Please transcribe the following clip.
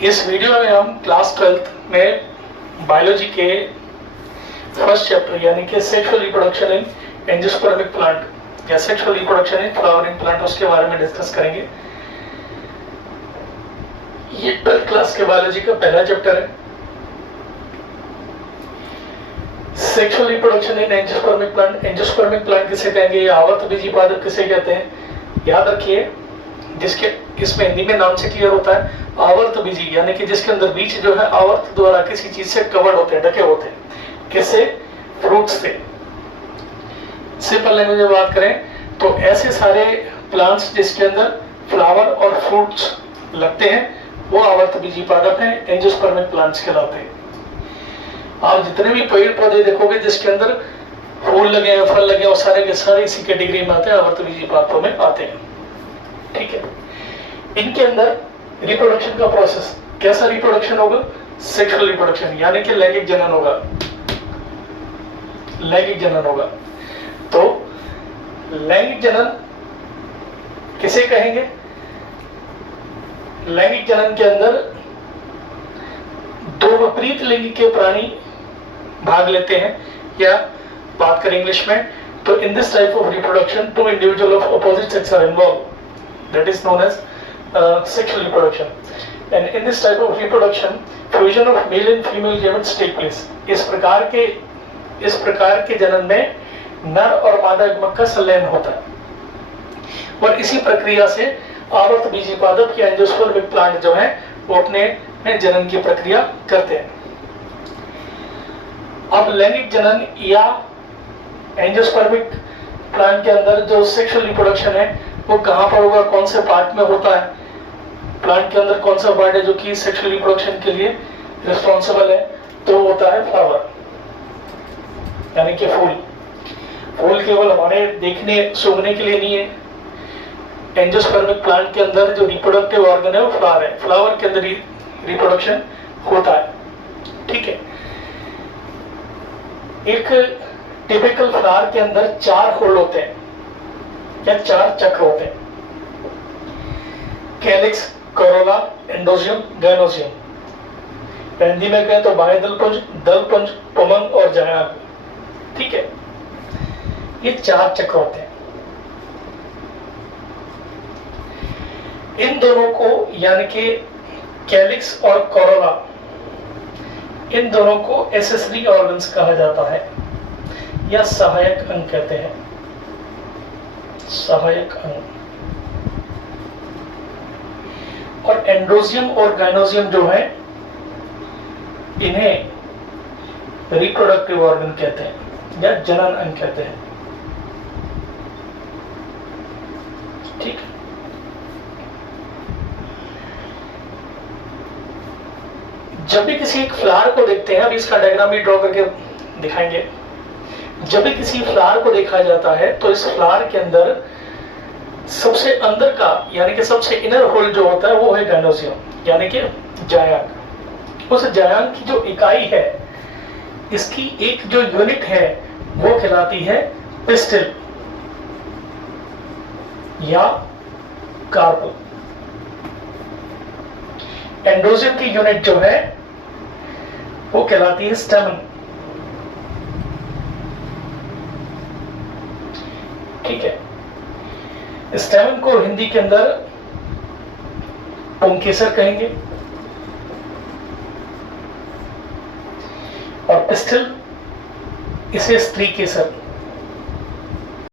इस वीडियो में हम क्लास 12th में बायोलॉजी के फर्स्ट चैप्टर यानी कि sexual reproduction in angiospermic plant या sexual reproduction in flowering plant उसके बारे में डिस्कस करेंगे। ये 12th क्लास के बायोलॉजी का पहला चैप्टर है। Sexual reproduction in angiospermic plant. Angiospermic plant किसे कहेंगे या आवर्तबीजी पादप किसे कहते हैं, याद रखिए। जिसके इसमें हिंदी में नाम से क्लियर होता है आवर्तबीजी, यानी कि जिसके अंदर बीज जो है आवर्त द्वारा किसी चीज से कवर्ड होते हैं, ढके होते हैं। किससे? फ्रूट्स से। सिंपल लैंग्वेज में बात करें तो ऐसे सारे प्लांट्स जिसके अंदर फ्लावर और फ्रूट्स लगते हैं वो आवर्तबीजी पादप हैं, एंजियोस्पर्मिक प्लांट्स कहलाते हैं। आप जितने भी पेड़ पौधे देखोगे जिसके अंदर फूल लगे हैं, फल लगे हैं, और सारे के सारे इसी कैटेगरी में आते हैं, आवर्तबीजी पादपों में आते हैं। ठीक है। इनके अंदर रिप्रोडक्शन का प्रोसेस कैसा रिप्रोडक्शन होगा? सेक्सुअल रिप्रोडक्शन, यानी कि लैंगिक जनन होगा। लैंगिक जनन होगा। तो लैंगिक जनन किसे कहेंगे? लैंगिक जनन के अंदर दो विपरीत लिंग के प्राणी भाग लेते हैं, या बात करें इंग्लिश में तो in this type of reproduction two individual of opposite sex are involve, that is known as sexual reproduction. And in this type of reproduction, fusion of male and female gametes take place. इस प्रकार के जनन में नर और मादा युग्मक का संलयन होता है और इसी प्रक्रिया से आवर्तबीजी पादप या एंजियोस्पर्मिक प्लांट जो है वो अपने जनन की प्रक्रिया करते हैं। अब लैंगिक जनन या एंजियोस्पर्मिक प्लांट के अंदर जो सेक्सुअल रिप्रोडक्शन है वो कहां पर होगा, कौन से पार्ट में होता है? प्लांट के अंदर कौन सा पार्ट है जो कि सेक्सुअल रिप्रोडक्शन के लिए रिस्पॉन्सिबल है? तो होता है फ्लावर, यानी कि फूल। फूल केवल हमारे देखने सूंघने के लिए नहीं है। एंजियोस्पर्मिक प्लांट के अंदर जो रिप्रोडक्टिव ऑर्गन है वो फ्लावर है। फ्लावर के अंदर रिप्रोडक्शन होता है। ठीक है। एक टिपिकल फ्लावर के अंदर 4 होल होते हैं या 4 चक्र होते हैं। Calyx, corolla, androecium, gynoecium. Hindi में कहें तो बाह्य दलपुंज, दलपुंज, पुमंग और जायांग। ठीक है। ये 4 चक्र होते हैं। इन दोनों को यानी कि कैलिक्स और कोरोला, इन दोनों को एसेसरी ऑर्गन्स कहा जाता है या सहायक अंग कहते हैं। सहायक अंग। और एंड्रोजियम और गाइनोजियम जो है इन्हें रिप्रोडक्टिव ऑर्गन कहते हैं या जनन अंग कहते हैं। ठीक है। जब भी किसी एक फ्लावर को देखते हैं, अभी इसका डायग्राम भी ड्रॉ करके दिखाएंगे। जब भी किसी फ्लावर को देखा जाता है तो इस फ्लावर के अंदर सबसे अंदर का यानी कि सबसे इनर होल जो होता है वो है गाइनोजियम, यानी कि जायांग। उस जायांग की जो इकाई है, इसकी एक जो यूनिट है वो कहलाती है पिस्टिल या कार्प। एंड्रोजियम की यूनिट जो है वो कहलाती है स्टेमन। ठीक है। स्टेमन को हिंदी के अंदर पुंकेसर कहेंगे और पिस्टिल इसे स्त्री केसर